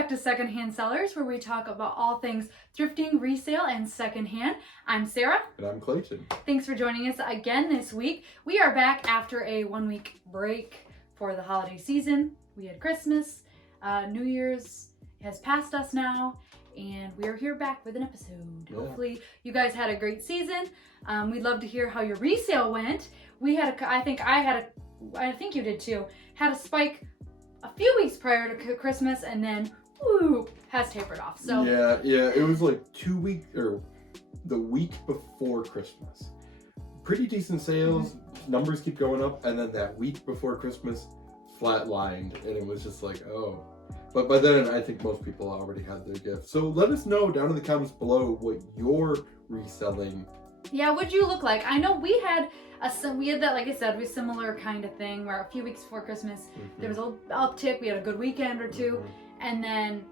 back to Secondhand Sellers, where we talk about all things thrifting, resale, and secondhand. I'm Sarah. And I'm Klayton. Thanks for joining us again this week. We are back after a 1-week break for the holiday season. We had Christmas, New Year's has passed us now, and we are here back with an episode. Yeah. Hopefully you guys had a great season. We'd love to hear how your resale went. We had I think you did too, had a spike a few weeks prior to Christmas, and then has tapered off. So yeah, it was like 2 weeks or the week before Christmas. Pretty decent sales, numbers keep going up, and then that week before Christmas flatlined, and it was just like, oh. But by then, I think most people already had their gifts. So let us know down in the comments below what you're reselling. Yeah, what'd you look like? I know we had that, like I said, we similar kind of thing where a few weeks before Christmas, there was an uptick. We had a good weekend or two, and then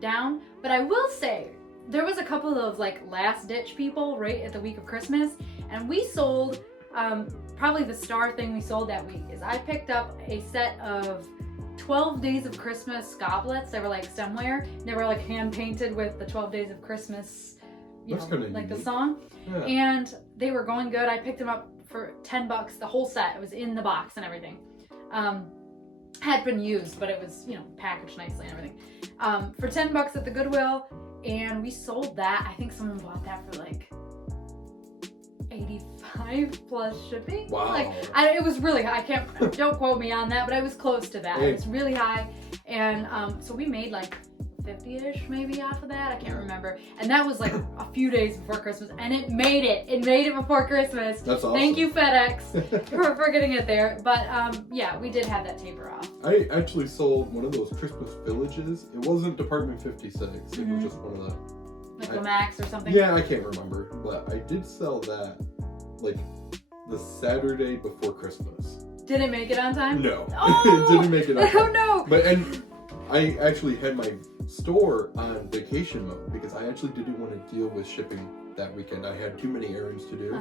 down. But I will say, there was a couple of like last ditch people right at the week of Christmas, and we sold, probably the star thing we sold that week is I picked up a set of 12 Days of Christmas goblets. They were like stemware. They were like hand painted with the 12 Days of Christmas, like unique. The song. Yeah. And they were going good. I picked them up for $10, the whole set. It was in the box and everything. Had been used, but it was, packaged nicely and everything. For $10 at the Goodwill, and we sold that. I think someone bought that for like $85 plus shipping. Wow. It was really high. Don't quote me on that, but I was close to that. It was really high. And so we made like 50-ish maybe off of that. I can't remember. And that was like a few days before Christmas, and it made it. It made it before Christmas. That's awesome. Thank you, FedEx, for getting it there. But yeah, we did have that taper off. I actually sold one of those Christmas villages. It wasn't Department 56. It was just one of the... Like the Max or something? Yeah, I can't remember. But I did sell that like the Saturday before Christmas. Did it make it on time? No. Oh! It didn't make it on time. Oh no! And I actually had my store on vacation mode because I actually didn't want to deal with shipping that weekend. I had too many errands to do.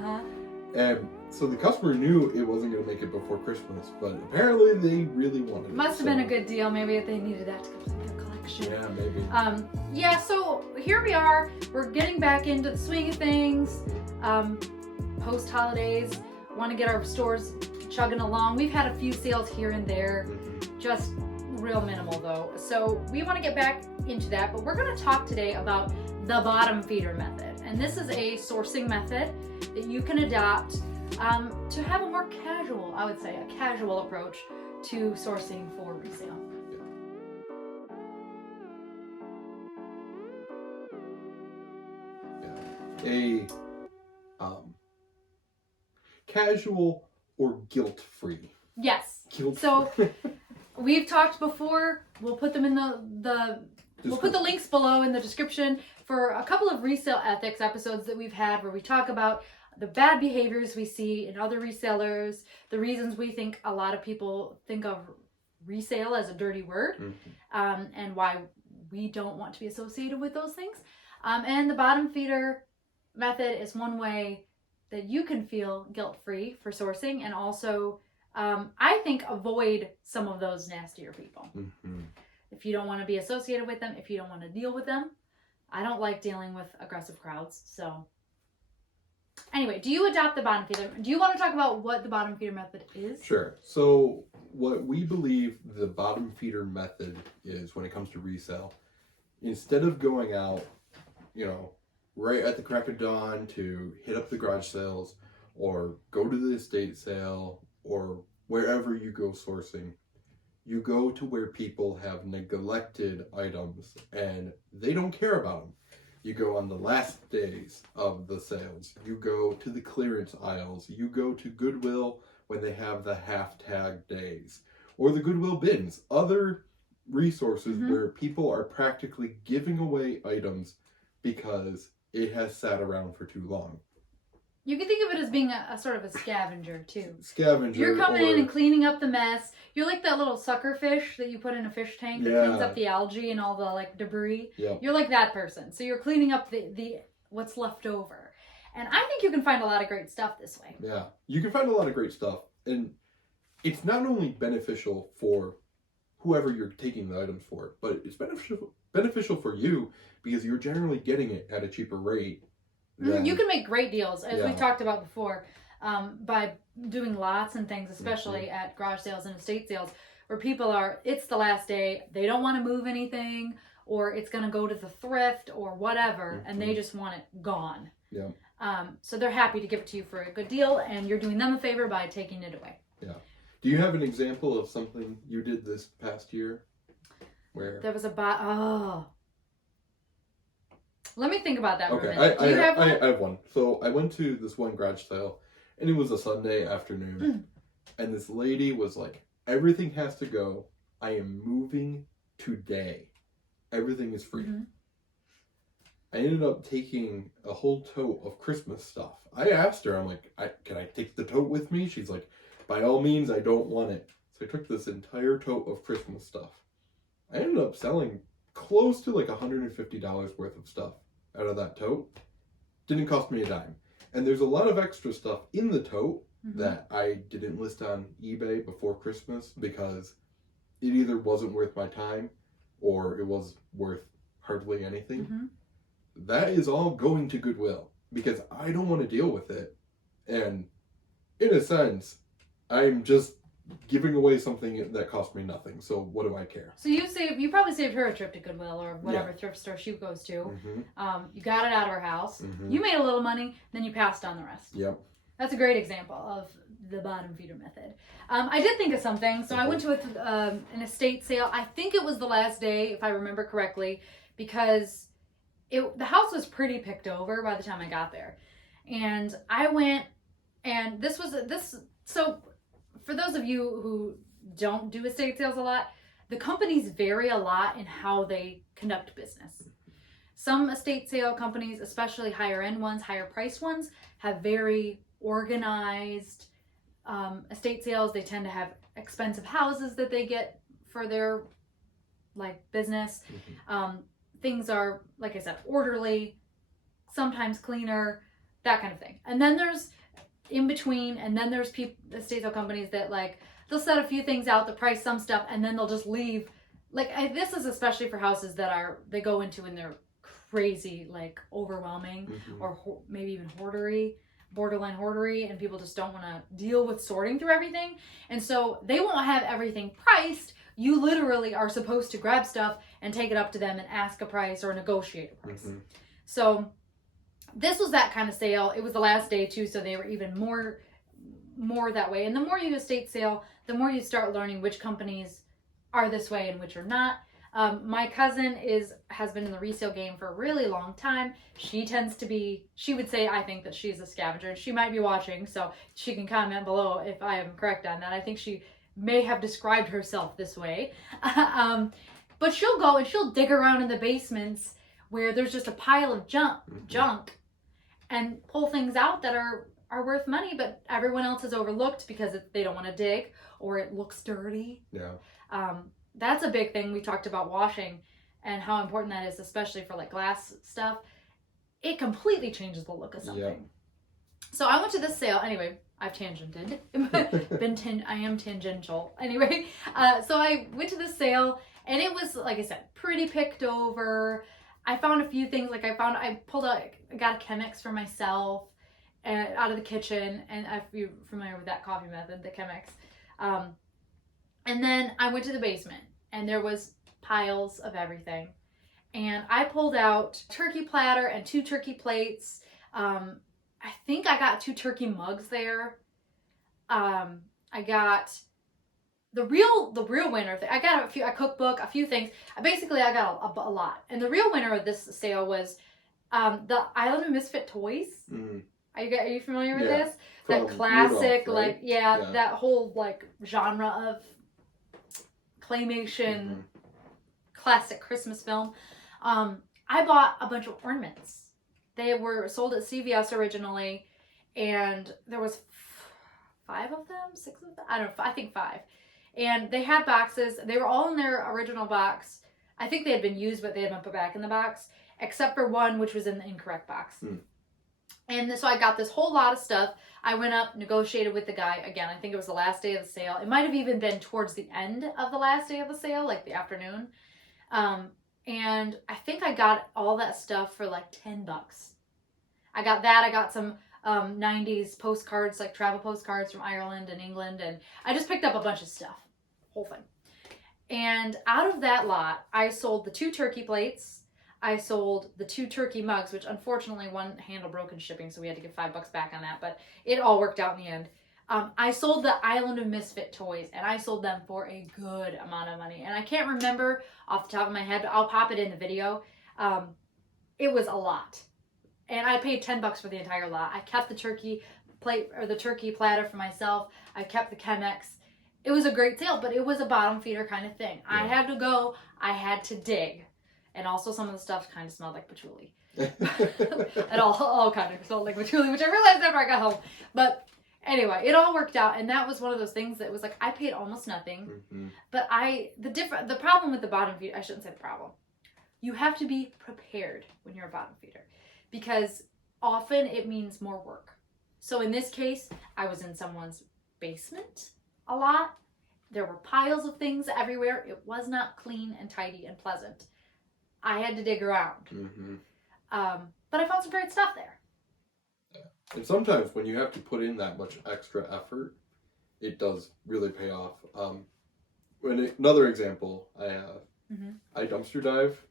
And so the customer knew it wasn't going to make it before Christmas, but apparently they really wanted it. Must have been a good deal. Maybe if they needed that to complete their collection. Yeah, maybe. Yeah, so here we are. We're getting back into the swing of things. Post-holidays, want to get our stores chugging along. We've had a few sales here and there, just real minimal though. So we want to get back into that, but we're going to talk today about the bottom feeder method. And this is a sourcing method that you can adopt to have a more casual, I would say, a casual approach to sourcing for resale. A casual or guilt-free. Yes. Guilt-free. So we've talked before. We'll put them in we'll put the links below in the description for a couple of resale ethics episodes that we've had where we talk about the bad behaviors we see in other resellers, the reasons we think a lot of people think of resale as a dirty word, and why we don't want to be associated with those things. And the bottom feeder method is one way that you can feel guilt-free for sourcing, and also I think avoid some of those nastier people. If you don't want to be associated with them, if you don't want to deal with them. I don't like dealing with aggressive crowds. So anyway, do you adopt the bottom feeder? Do you want to talk about what the bottom feeder method is? Sure. So what we believe the bottom feeder method is when it comes to resale, instead of going out, right at the crack of dawn to hit up the garage sales or go to the estate sale or wherever you go sourcing, you go to where people have neglected items and they don't care about them. You go on the last days of the sales. You go to the clearance aisles. You go to Goodwill when they have the half tag days, or the Goodwill Bins, other resources where people are practically giving away items because it has sat around for too long. You can think of it as being a sort of a scavenger too. Scavenger. You're coming in and cleaning up the mess. You're like that little sucker fish that you put in a fish tank that cleans up the algae and all the like debris. Yep. You're like that person. So you're cleaning up the what's left over. And I think you can find a lot of great stuff this way. Yeah, you can find a lot of great stuff. And it's not only beneficial for whoever you're taking the items for, but it's beneficial beneficial for you because you're generally getting it at a cheaper rate. You can make great deals, as Yeah. we talked about before, by doing lots and things, especially at garage sales and estate sales, where people are, it's the last day, they don't want to move anything, or it's going to go to the thrift or whatever, and they just want it gone. Yeah. So they're happy to give it to you for a good deal, and you're doing them a favor by taking it away. Yeah. Do you have an example of something you did this past year where there was a Let me think about that for a Okay, minute. Do you have one? I have one. So I went to this one garage sale, and it was a Sunday afternoon, and this lady was like, "Everything has to go. I am moving today. Everything is free." I ended up taking a whole tote of Christmas stuff. I asked her, I'm like, "Can I take the tote with me?" She's like, "By all means, I don't want it." So I took this entire tote of Christmas stuff. I ended up selling close to like $150 worth of stuff out of that tote. Didn't cost me a dime. And there's a lot of extra stuff in the tote that I didn't list on eBay before Christmas because it either wasn't worth my time or it was worth hardly anything. That is all going to Goodwill because I don't want to deal with it. And in a sense, I'm just giving away something that cost me nothing. So what do I care? So you probably saved her a trip to Goodwill or whatever thrift store she goes to. You got it out of her house. You made a little money, then you passed on the rest. Yep. That's a great example of the bottom feeder method. I did think of something. So I went to an estate sale. I think it was the last day, if I remember correctly, because the house was pretty picked over by the time I got there. And I went, and so for those of you who don't do estate sales a lot, the companies vary a lot in how they conduct business. Some estate sale companies, especially higher end ones, higher price ones, have very organized estate sales. They tend to have expensive houses that they get for their business. Things are, like I said, orderly, sometimes cleaner, that kind of thing. And then there's in between, and then there's estate sale companies that they'll set a few things out, they'll price some stuff, and then they'll just leave. This is especially for houses that they go into and they're crazy, overwhelming, or maybe even borderline hoardery, and people just don't want to deal with sorting through everything. And so they won't have everything priced. You literally are supposed to grab stuff and take it up to them and ask a price or negotiate a price. So this was that kind of sale. It was the last day too, so they were even more that way. And the more you estate sale, the more you start learning which companies are this way and which are not. My cousin has been in the resale game for a really long time. She would say, I think that she's a scavenger. She might be watching, so she can comment below if I am correct on that. I think she may have described herself this way. But she'll go and she'll dig around in the basements where there's just a pile of junk and pull things out that are worth money, but everyone else is overlooked because they don't want to dig or it looks dirty. Yeah. That's a big thing. We talked about washing and how important that is, especially for glass stuff. It completely changes the look of something. Yep. So I went to this sale. Anyway, I've tangented. I am tangential. Anyway, so I went to this sale and it was, like I said, pretty picked over. I found a few things. I got a Chemex for myself out of the kitchen. And if you're familiar with that coffee method, the Chemex. And then I went to the basement and there was piles of everything. And I pulled out turkey platter and 2 turkey plates. I think I got 2 turkey mugs there. I got the real winner. I got a cookbook, a few things. Basically, I got a lot. And the real winner of this sale was the Island of Misfit Toys. Are you familiar with this? That classic, Rudolph, right? That whole genre of claymation classic Christmas film. I bought a bunch of ornaments. They were sold at CVS originally, and there was 5 of them, 6 of them. I don't know. I think 5. And they had boxes. They were all in their original box. I think they had been used, but they had been put back in the box, except for one, which was in the incorrect box. And so I got this whole lot of stuff. I went up, negotiated with the guy. Again, I think it was the last day of the sale. It might have even been towards the end of the last day of the sale, the afternoon. And I think I got all that stuff for like $10. I got that. I got some 90s postcards, like travel postcards from Ireland and England. And I just picked up a bunch of stuff. Whole thing. And out of that lot, I sold the 2 turkey plates. I sold the 2 turkey mugs, which unfortunately one handle broke in shipping, so we had to give $5 back on that. But it all worked out in the end. I sold the Island of Misfit toys, and I sold them for a good amount of money. And I can't remember off the top of my head, but I'll pop it in the video. It was a lot. And I paid $10 for the entire lot. I kept the turkey plate or the turkey platter for myself. I kept the Chemex. It was a great sale, but it was a bottom feeder kind of thing. Yeah. I had to go. I had to dig. And also some of the stuff kind of smelled like patchouli. It all kind of smelled like patchouli, which I realized after I got home. But anyway, it all worked out. And that was one of those things that was like, I paid almost nothing. Mm-hmm. But the problem with the bottom feeder, I shouldn't say the problem. You have to be prepared when you're a bottom feeder. Because often it means more work. So in this case, I was in someone's basement a lot. There were piles of things everywhere. It was not clean and tidy and pleasant. I had to dig around. Mm-hmm. But I found some great stuff there. And sometimes when you have to put in that much extra effort, it does really pay off. Another example I have, mm-hmm. I dumpster dive.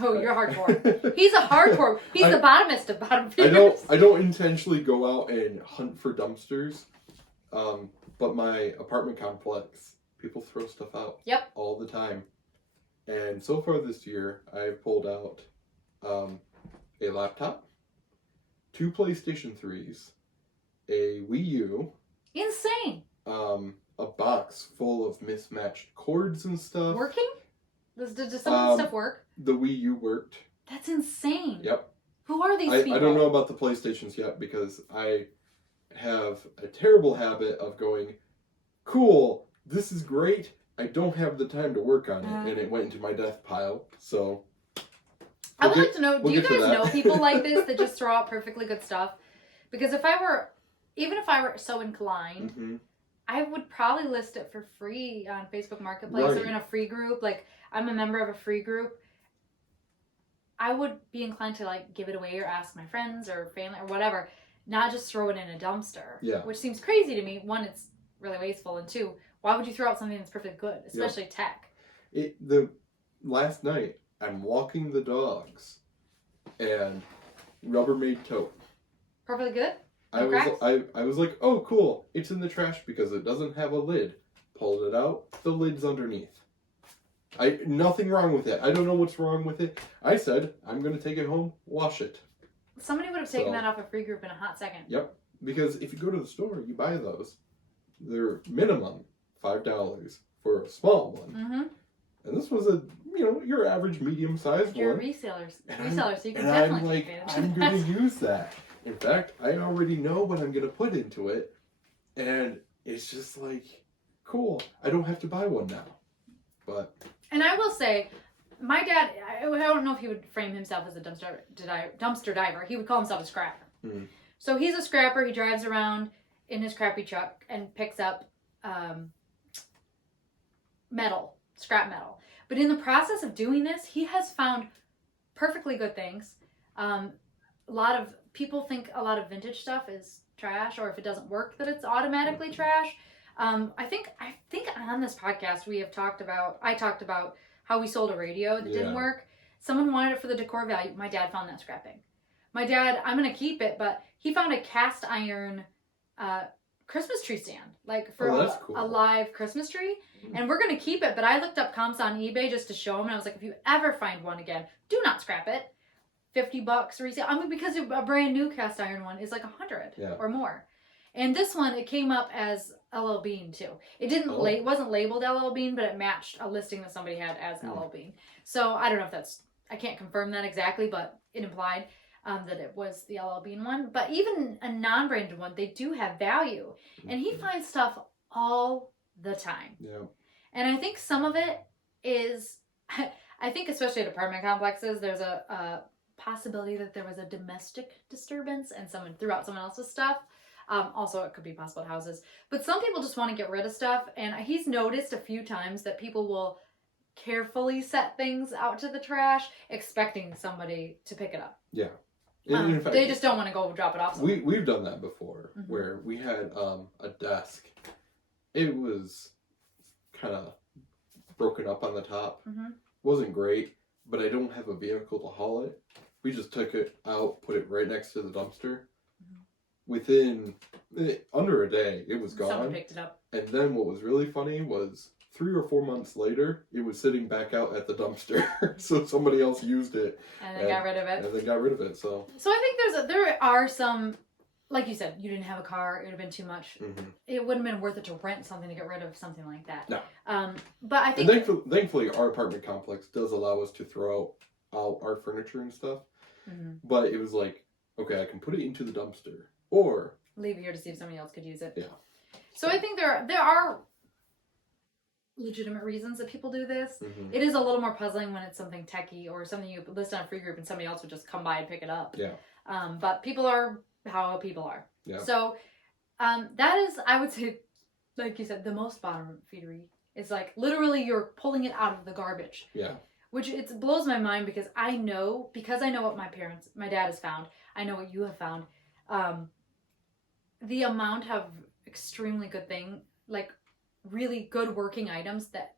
Oh, you're hardcore. He's a hardcore. He's the bottomest of bottom feeders. I don't intentionally go out and hunt for dumpsters, but my apartment complex, people throw stuff out. Yep. All the time. And so far this year, I've pulled out a laptop, 2 PlayStation 3s, a Wii U. Insane. A box full of mismatched cords and stuff. Working? Does some of the stuff work? The Wii U worked. That's insane. Yep. Who are these people? I don't know about the PlayStations yet because I have a terrible habit of going, cool, this is great. I don't have the time to work on it. And it went into my death pile. So I would like to know, do you guys know people like this that just throw out perfectly good stuff? Because even if I were so inclined, mm-hmm. I would probably list it for free on Facebook Marketplace or in a free group. Like, I'm a member of a free group. I would be inclined to, like, give it away or ask my friends or family or whatever, not just throw it in a dumpster. Yeah. Which seems crazy to me. 1, it's really wasteful. And 2, why would you throw out something that's perfectly good, especially tech? Last night, I'm walking the dogs, and Rubbermaid tote. Perfectly good? I was like, oh, cool. It's in the trash because it doesn't have a lid. Pulled it out. The lid's underneath. Nothing wrong with it. I don't know what's wrong with it. I said, I'm going to take it home, wash it. Somebody would have taken that off a free group in a hot second. Yep. Because if you go to the store, you buy those. They're minimum $5 for a small one. Mm-hmm. And this was your average medium-sized one. You're resellers, so you can definitely take advantage. I'm going to use that. In fact, I already know what I'm going to put into it. And it's just like, cool. I don't have to buy one now. And I will say, my dad, I don't know if he would frame himself as a dumpster diver. He would call himself a scrapper. Mm. So he's a scrapper. He drives around in his crappy truck and picks up scrap metal. But in the process of doing this, he has found perfectly good things. A lot of people think a lot of vintage stuff is trash, or if it doesn't work, that it's automatically trash. I think on this podcast I talked about how we sold a radio that didn't work. Someone wanted it for the decor value. My dad found that scrapping. My dad, I'm going to keep it, but he found a cast iron Christmas tree stand, like for a live Christmas tree. Mm-hmm. And we're going to keep it, but I looked up comps on eBay just to show him, and I was like, if you ever find one again, do not scrap it. $50 resale. I mean, because a brand new cast iron one is like $100 or more. And this one, it came up as LL Bean too. It it wasn't labeled LL Bean, but it matched a listing that somebody had as LL Bean. So I don't know if I can't confirm that exactly, but it implied that it was the LL Bean one. But even a non-branded one, they do have value. And he finds stuff all the time. Yeah. And I think some of it is, I think especially at apartment complexes, there's a possibility that there was a domestic disturbance and someone threw out someone else's stuff. Also, it could be possible at houses. But some people just want to get rid of stuff. And he's noticed a few times that people will carefully set things out to the trash, expecting somebody to pick it up. Yeah. In fact, they just don't want to go drop it off somewhere. We've done that before, where we had a desk. It was kind of broken up on the top. Wasn't great, but I don't have a vehicle to haul it. We just took it out, put it right next to the dumpster. Within under a day, it was gone. Someone picked it up. And then what was really funny was 3 or 4 months later, it was sitting back out at the dumpster. So somebody else used it. And they got rid of it. And they got rid of it, so. So I think there are some, like you said, you didn't have a car, it would have been too much. It wouldn't have been worth it to rent something to get rid of something like that. No. But I think... And thankfully, our apartment complex does allow us to throw out our furniture and stuff. But it was like, okay, I can put it into the dumpster. Or... leave it here to see if somebody else could use it. Yeah. So I think there are legitimate reasons that people do this. It is a little more puzzling when it's something techie or something you list on a free group and somebody else would just come by and pick it up. Yeah. But people are how people are. Yeah. So that is, I would say, like you said, the most bottom feedery. It's like literally you're pulling it out of the garbage. Yeah. Which it blows my mind because I know what my dad has found. I know what you have found. The amount of extremely good like really good working items that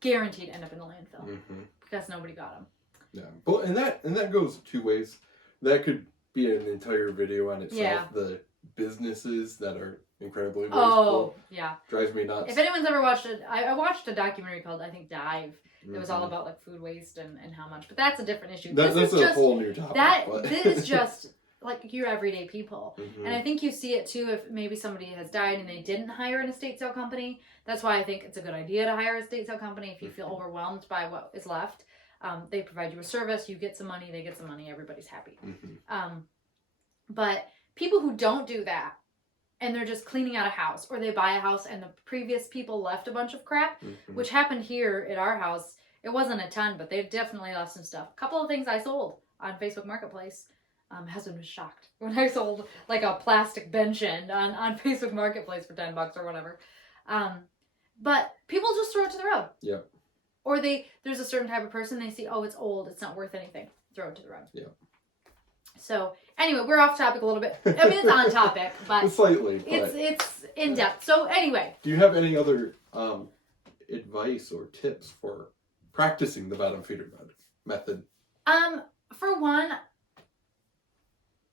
guaranteed end up in the landfill because nobody got them. Yeah, but and that goes two ways. That could be an entire video on itself. Yeah. The businesses that are incredibly wasteful. Oh, yeah. Drives me nuts. If anyone's ever watched it, I watched a documentary called, I think, Dive. It was all about like food waste and how much. But that's a different issue. That's a whole new topic. This is just like your everyday people. And I think you see it too if maybe somebody has died and they didn't hire an estate sale company. That's why I think it's a good idea to hire a estate sale company if you feel overwhelmed by what is left. They provide you a service, you get some money, they get some money, everybody's happy. But people who don't do that and they're just cleaning out a house, or they buy a house and the previous people left a bunch of crap, which happened here at our house. It wasn't a ton, but they definitely left some stuff. A couple of things I sold on Facebook Marketplace. My husband was shocked when I sold like a plastic bench end on Facebook Marketplace for $10 or whatever. But people just throw it to the road. Yeah. Or there's a certain type of person, they see, oh, it's old, it's not worth anything. Throw it to the road. Yeah. So anyway, we're off topic a little bit. I mean, it's on topic, but slightly. It's in depth. So anyway, do you have any other advice or tips for practicing the bottom feeder method? For one,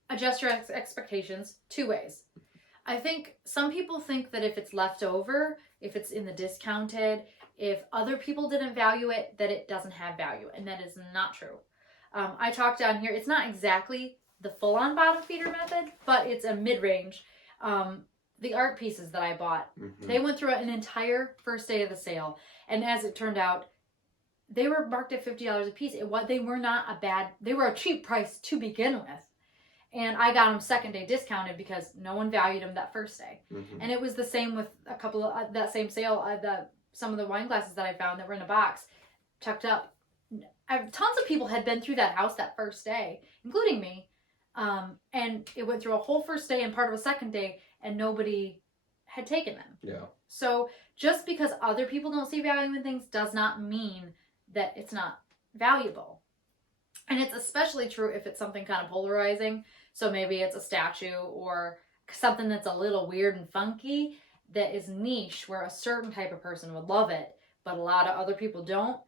adjust your expectations 2 ways. I think some people think that if it's left over, if it's in the discounted, if other people didn't value it, that it doesn't have value, and that is not true. I talked down here, it's not exactly the full-on bottom feeder method, but it's a mid-range. The art pieces that I bought, they went through an entire first day of the sale, and as it turned out, they were marked at $50 a piece. They were a cheap price to begin with. And I got them second day discounted because no one valued them that first day. And it was the same with a couple of that same sale. Some of the wine glasses that I found that were in a box, tucked up. Tons of people had been through that house that first day, including me. And it went through a whole first day and part of a second day, and nobody had taken them. Yeah. So just because other people don't see value in things does not mean that it's not valuable. And it's especially true if it's something kind of polarizing. So maybe it's a statue or something that's a little weird and funky that is niche where a certain type of person would love it, but a lot of other people don't.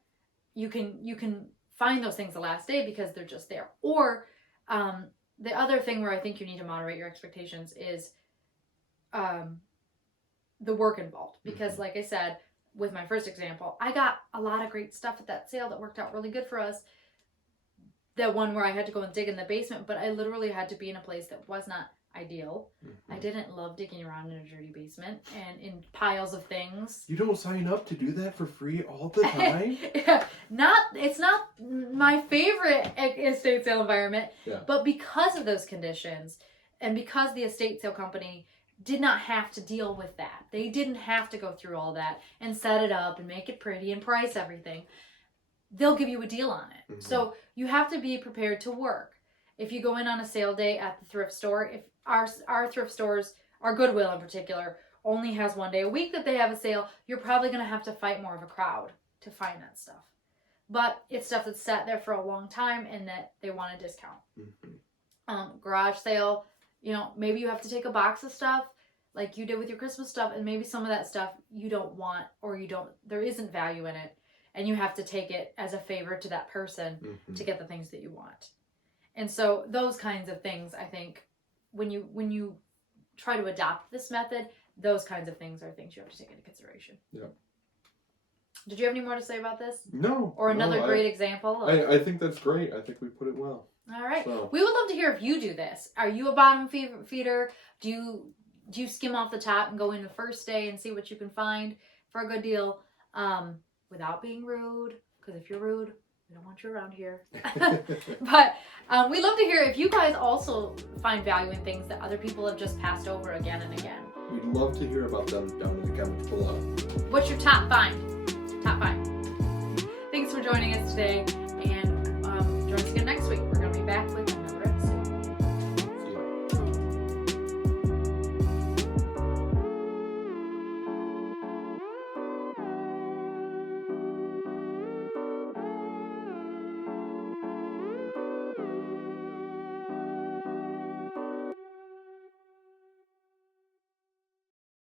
You can find those things the last day because they're just there. Or the other thing where I think you need to moderate your expectations is the work involved. Because like I said, with my first example, I got a lot of great stuff at that sale that worked out really good for us. The one where I had to go and dig in the basement, but I literally had to be in a place that was not ideal. I didn't love digging around in a dirty basement and in piles of things. You don't sign up to do that for free all the time? It's not my favorite estate sale environment, but because of those conditions and because the estate sale company did not have to deal with that. They didn't have to go through all that and set it up and make it pretty and price everything. They'll give you a deal on it. So you have to be prepared to work. If you go in on a sale day at the thrift store, if our thrift stores, our Goodwill in particular, only has one day a week that they have a sale, you're probably going to have to fight more of a crowd to find that stuff. But it's stuff that's sat there for a long time and that they want a discount. Garage sale, you know, maybe you have to take a box of stuff like you did with your Christmas stuff, and maybe some of that stuff you don't want, or there isn't value in it, and you have to take it as a favor to that person to get the things that you want. And so those kinds of things, I think, when you try to adopt this method, those kinds of things are things you have to take into consideration. Yeah. Did you have any more to say about this? No. Or another great example? I think that's great. I think we put it well. All right. So. We would love to hear if you do this. Are you a bottom feeder? Do you skim off the top and go in the first day and see what you can find for a good deal without being rude? Because if you're rude, we don't want you around here. But we'd love to hear if you guys also find value in things that other people have just passed over again and again. We'd love to hear about them down in the comments below. What's your top find? Top find. Thanks for joining us today.